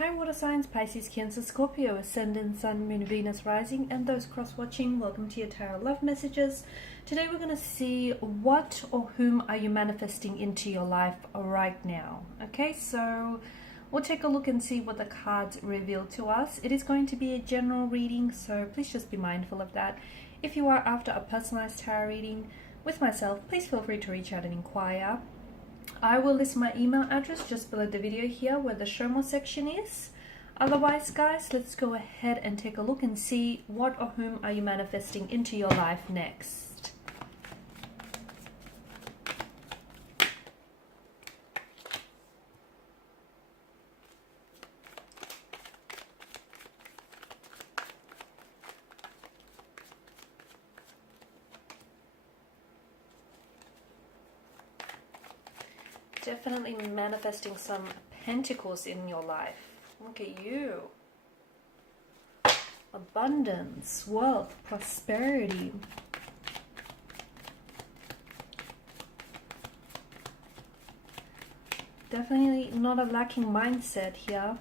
Hi water signs, Pisces, Cancer, Scorpio, Ascendant, Sun, Moon, Venus, Rising, and those cross-watching. Welcome to your tarot love messages. Today we're going to see what or whom are you manifesting into your life right now. Okay, so we'll take a look and see what the cards reveal to us. It is going to be a general reading, so please just be mindful of that. If you are after a personalized tarot reading with myself, please feel free to reach out and inquire. I will list my email address just below the video here where the show more section is. Otherwise, guys, let's go ahead and take a look and see what or whom are you manifesting into your life next. Definitely manifesting some pentacles in your life. Look at you. Abundance, wealth, prosperity. Definitely not a lacking mindset here.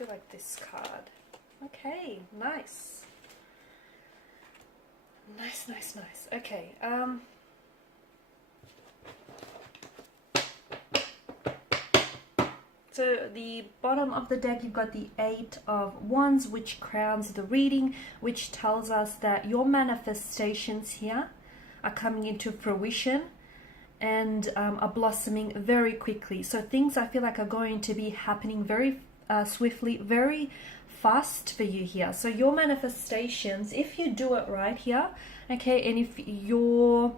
I like this card. Okay, nice. Nice. Okay, so the bottom of the deck, you've got the Eight of Wands, which crowns the reading, which tells us that your manifestations here are coming into fruition and are blossoming very quickly. So things I feel like are going to be happening very swiftly, very fast for you here. So your manifestations, if you do it right here, okay, and if you're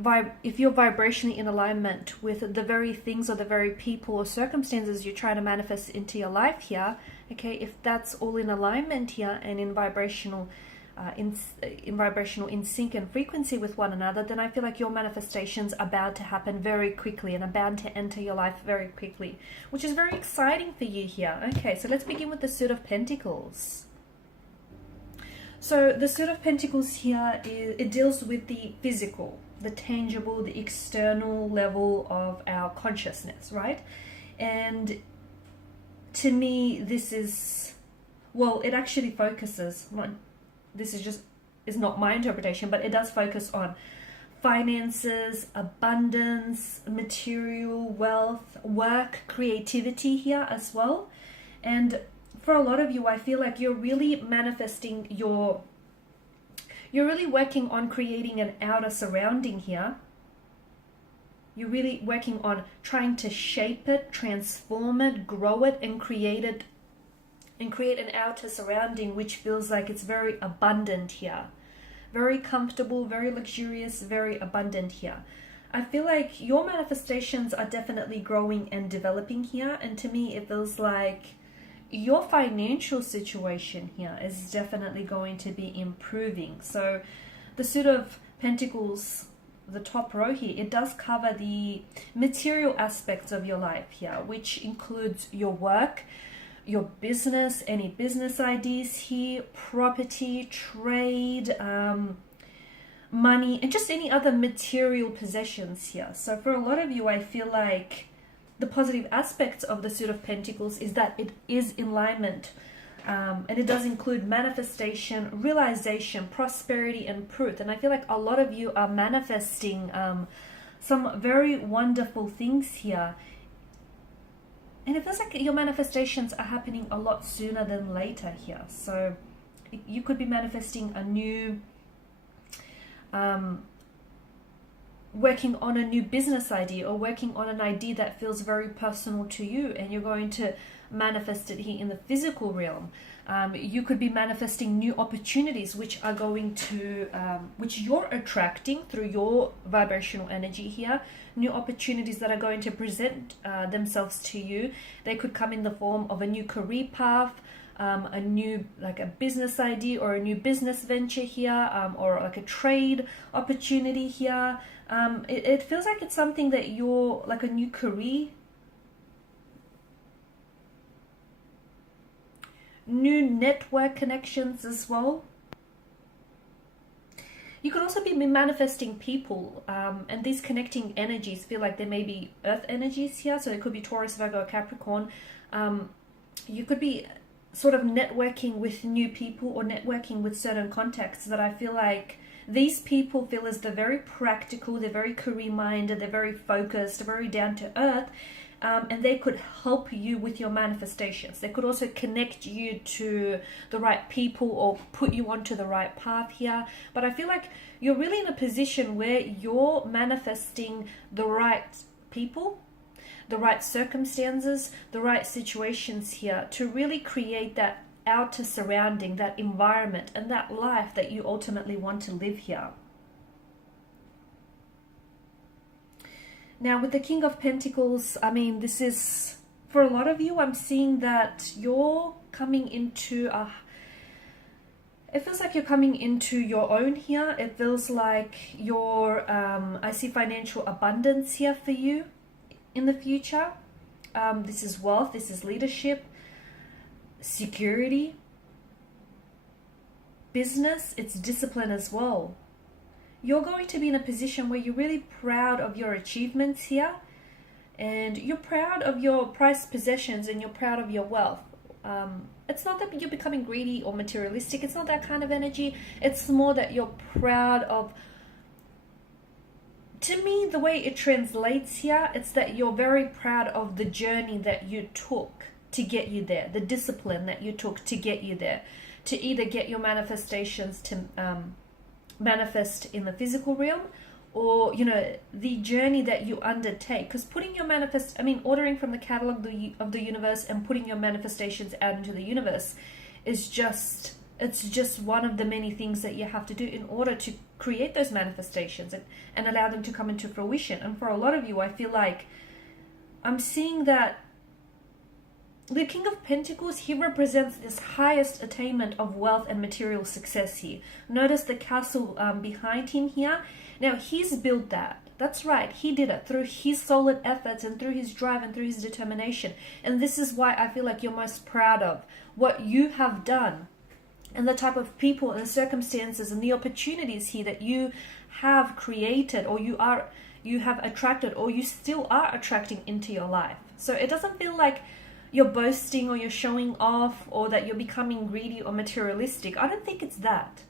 vibrationally in alignment with the very things or the very people or circumstances you're trying to manifest into your life here, okay, if that's all in alignment here and in vibrational in sync and frequency with one another, then I feel like your manifestations are bound to happen very quickly and are bound to enter your life very quickly, which is very exciting for you here. Okay, so let's begin with the Suit of Pentacles. So the Suit of Pentacles here, it deals with the physical, the tangible, the external level of our consciousness, right? And to me, this is, well, it actually focuses, this is not my interpretation, but it does focus on finances, abundance, material, wealth, work, creativity here as well. And for a lot of you, I feel like you're really manifesting you're really working on creating an outer surrounding here. You're really working on trying to shape it, transform it, grow it, and create an outer surrounding which feels like it's very abundant here. Very comfortable, very luxurious, very abundant here. I feel like your manifestations are definitely growing and developing here, and to me it feels like your financial situation here is definitely going to be improving. So the Suit of Pentacles, the top row here, it does cover the material aspects of your life here, which includes your work, your business, any business ideas here, property, trade, money, and just any other material possessions here. So for a lot of you, I feel like the positive aspects of the Suit of Pentacles is that it is in alignment, and it does include manifestation, realization, prosperity, and truth. And I feel like a lot of you are manifesting some very wonderful things here. And it feels like your manifestations are happening a lot sooner than later here. So you could be manifesting a new, working on a new business idea or working on an idea that feels very personal to you, and you're going to manifest it here in the physical realm. You could be manifesting new opportunities which are going to, which you're attracting through your vibrational energy here. New opportunities that are going to present themselves to you. They could come in the form of a new career path, a new, like a business idea or a new business venture here, or like a trade opportunity here. It feels like it's something that you're, like a new career, new network connections as well. You could also be manifesting people, and these connecting energies feel like there may be earth energies here, so it could be Taurus, Virgo, or Capricorn. You could be sort of networking with new people or networking with certain contacts that I feel like these people feel as they're very practical, they're very career-minded, they're very focused, very down to earth, and they could help you with your manifestations. They could also connect you to the right people or put you onto the right path here. But I feel like you're really in a position where you're manifesting the right people, the right circumstances, the right situations here to really create that outer surrounding, that environment, and that life that you ultimately want to live here. Now with the King of Pentacles, I mean, this is, for a lot of you, I'm seeing that you're coming into it feels like you're coming into your own here. It feels like you're, I see financial abundance here for you in the future. This is wealth, this is leadership, security, business, it's discipline as well. You're going to be in a position where you're really proud of your achievements here, and you're proud of your prized possessions, and you're proud of your wealth. It's not that you're becoming greedy or materialistic, it's not that kind of energy. It's more that you're proud of, to me, the way it translates here, it's that you're very proud of the journey that you took to get you there, the discipline that you took to get you there, to either get your manifestations to manifest in the physical realm, or, you know, the journey that you undertake. Because putting your ordering from the catalog of the universe and putting your manifestations out into the universe is just, it's just one of the many things that you have to do in order to create those manifestations and allow them to come into fruition. And for a lot of you, I feel like I'm seeing that the King of Pentacles, he represents this highest attainment of wealth and material success here. Notice the castle behind him here. Now, he's built that. That's right, he did it through his solid efforts and through his drive and through his determination. And this is why I feel like you're most proud of what you have done and the type of people and the circumstances and the opportunities here that you have created, or you have attracted, or you still are attracting into your life. So it doesn't feel like you're boasting or you're showing off or that you're becoming greedy or materialistic. I don't think it's that.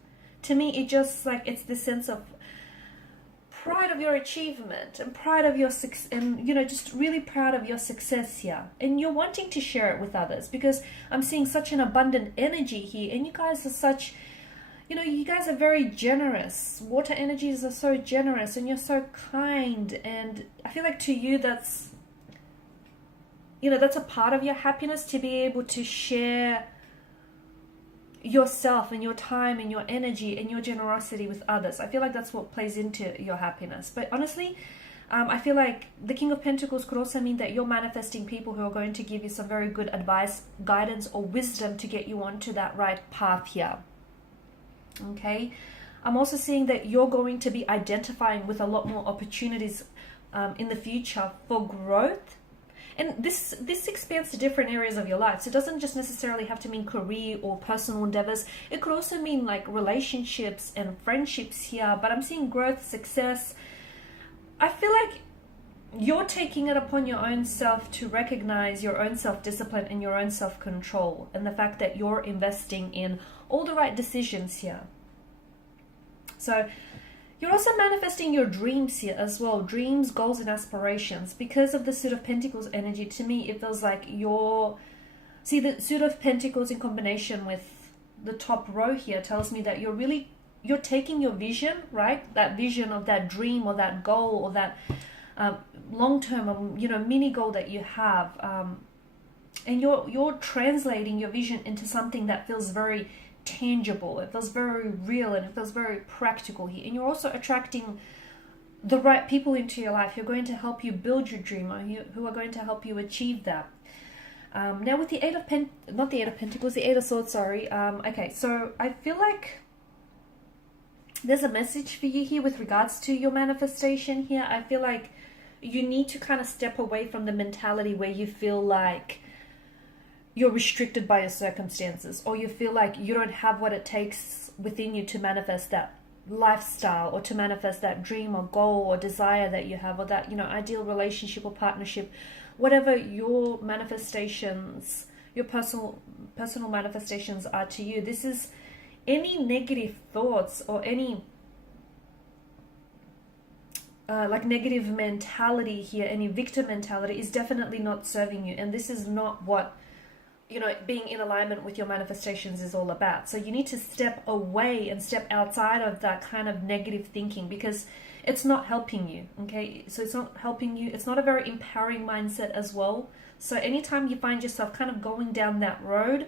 To me, it just like, it's the sense of pride of your achievement and pride of your success, and, you know, just really proud of your success here. And you're wanting to share it with others, because I'm seeing such an abundant energy here, and you guys are such, you know, you guys are very generous. Water energies are so generous, and you're so kind, and I feel like to you that's, you know, that's a part of your happiness, to be able to share yourself and your time and your energy and your generosity with others. I feel like that's what plays into your happiness. But honestly, I feel like the King of Pentacles could also mean that you're manifesting people who are going to give you some very good advice, guidance, or wisdom to get you onto that right path here. Okay, I'm also seeing that you're going to be identifying with a lot more opportunities in the future for growth. And this expands to different areas of your life. So it doesn't just necessarily have to mean career or personal endeavors. It could also mean like relationships and friendships here. But I'm seeing growth, success. I feel like you're taking it upon your own self to recognize your own self-discipline and your own self-control, and the fact that you're investing in all the right decisions here. So you're also manifesting your dreams here as well. Dreams, goals, and aspirations. Because of the Suit of Pentacles energy, to me, it feels like see, the Suit of Pentacles in combination with the top row here tells me that you're taking your vision, right? That vision of that dream or that goal or that long-term, you know, mini goal that you have. And you're translating your vision into something that feels very tangible, it feels very real, and it feels very practical here. And you're also attracting the right people into your life who are going to help you build your dream, or who are going to help you achieve that. Now with the not the Eight of Pentacles, the Eight of Swords, sorry. Okay, so I feel like there's a message for you here with regards to your manifestation here. I feel like you need to kind of step away from the mentality where you feel like you're restricted by your circumstances, or you feel like you don't have what it takes within you to manifest that lifestyle, or to manifest that dream or goal or desire that you have, or that, you know, ideal relationship or partnership, whatever your manifestations, your personal manifestations are to you. This is any negative thoughts or any like negative mentality here, any victim mentality is definitely not serving you. And this is not what, you know, being in alignment with your manifestations is all about. So you need to step away and step outside of that kind of negative thinking, because it's not helping you, okay? So it's not helping you. It's not a very empowering mindset as well. So anytime you find yourself kind of going down that road,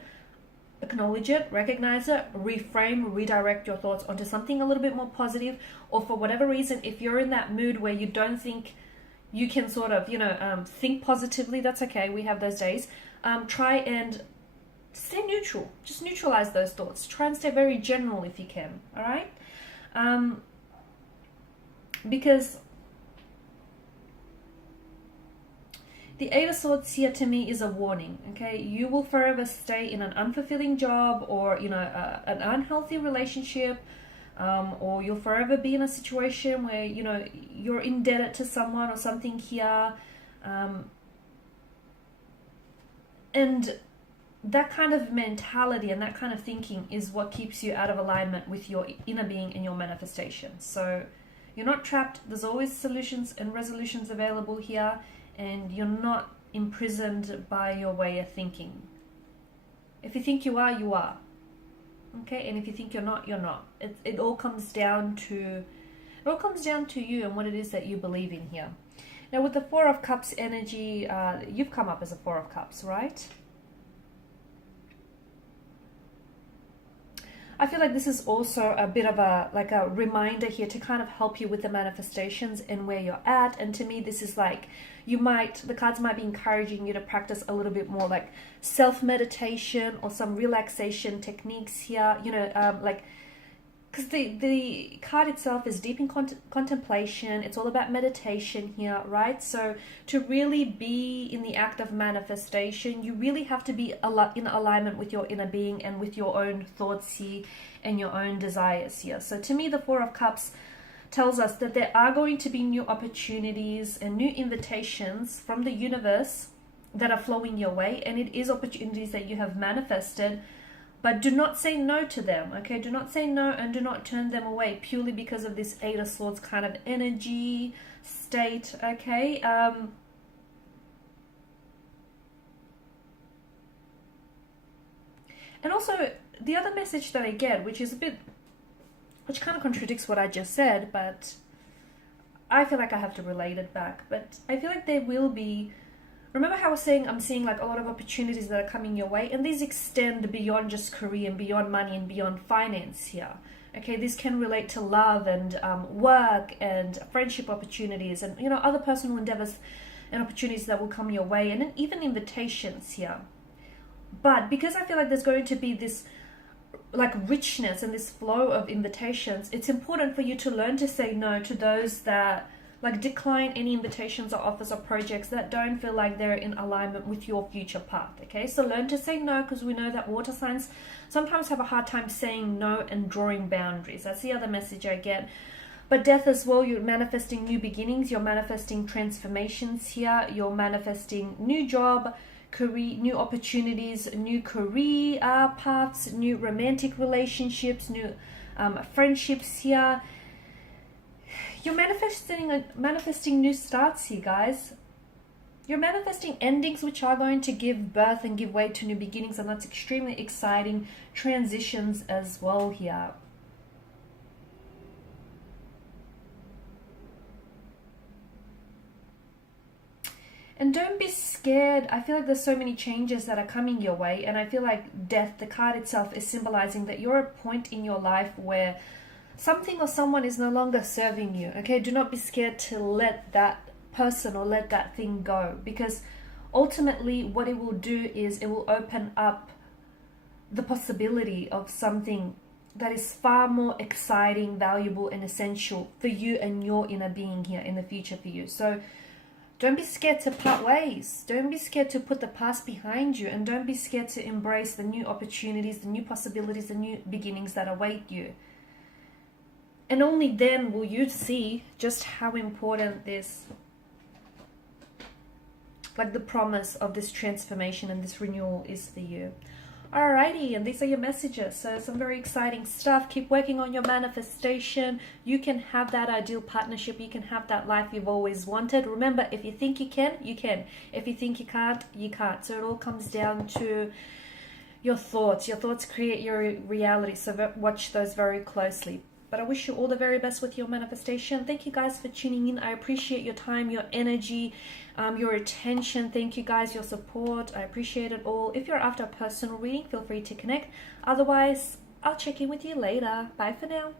acknowledge it, recognize it, reframe, redirect your thoughts onto something a little bit more positive. Or for whatever reason, if you're in that mood where you don't think you can sort of, you know, think positively, that's okay. We have those days. Try and stay neutral. Just neutralize those thoughts. Try and stay very general if you can, all right? Because the Eight of Swords here to me is a warning, okay? You will forever stay in an unfulfilling job, or, you know, an unhealthy relationship, or you'll forever be in a situation where, you know, you're indebted to someone or something here. And that kind of mentality and that kind of thinking is what keeps you out of alignment with your inner being and your manifestation. So you're not trapped. There's always solutions and resolutions available here, and you're not imprisoned by your way of thinking. If you think you are, you are. Okay? And if you think you're not, you're not. It all comes down to you and what it is that you believe in here. Now with the Four of Cups energy, you've come up as a Four of Cups, right? I feel like this is also a bit of a reminder here to kind of help you with the manifestations and where you're at. And to me, this is like, the cards might be encouraging you to practice a little bit more like self-meditation or some relaxation techniques here, you know, like, because the card itself is deep in contemplation. It's all about meditation here, right? So to really be in the act of manifestation, you really have to be in alignment with your inner being and with your own thoughts here and your own desires here. So to me, the Four of Cups tells us that there are going to be new opportunities and new invitations from the universe that are flowing your way. And it is opportunities that you have manifested. But do not say no to them, okay? Do not say no and do not turn them away purely because of this Eight of Swords kind of energy state, okay? And also, the other message that I get, which kind of contradicts what I just said, but I feel like I have to relate it back. But I feel like there will be... Remember how I was saying I'm seeing like a lot of opportunities that are coming your way, and these extend beyond just career and beyond money and beyond finance here. Okay, this can relate to love and work and friendship opportunities and, you know, other personal endeavors and opportunities that will come your way, and then even invitations here. But because I feel like there's going to be this like richness and this flow of invitations, it's important for you to learn to say no to those that like decline any invitations or offers or projects that don't feel like they're in alignment with your future path, okay? So learn to say no, because we know that water signs sometimes have a hard time saying no and drawing boundaries. That's the other message I get. But death as well, you're manifesting new beginnings, you're manifesting transformations here, you're manifesting new job, career, new opportunities, new career paths, new romantic relationships, new friendships here. You're manifesting new starts here, guys. You're manifesting endings which are going to give birth and give way to new beginnings, and that's extremely exciting. Transitions as well here. And don't be scared. I feel like there's so many changes that are coming your way, and I feel like death, the card itself, is symbolizing that you're at a point in your life where something or someone is no longer serving you, okay? Do not be scared to let that person or let that thing go, because ultimately what it will do is it will open up the possibility of something that is far more exciting, valuable, and essential for you and your inner being here in the future for you. So don't be scared to part ways. Don't be scared to put the past behind you, and don't be scared to embrace the new opportunities, the new possibilities, the new beginnings that await you. And only then will you see just how important this, like the promise of this transformation and this renewal is for you. Alrighty, and these are your messages. So some very exciting stuff. Keep working on your manifestation. You can have that ideal partnership. You can have that life you've always wanted. Remember, if you think you can, you can. If you think you can't, you can't. So it all comes down to your thoughts. Your thoughts create your reality. So watch those very closely. But I wish you all the very best with your manifestation. Thank you guys for tuning in. I appreciate your time, your energy, your attention. Thank you guys, your support. I appreciate it all. If you're after a personal reading, feel free to connect. Otherwise, I'll check in with you later. Bye for now.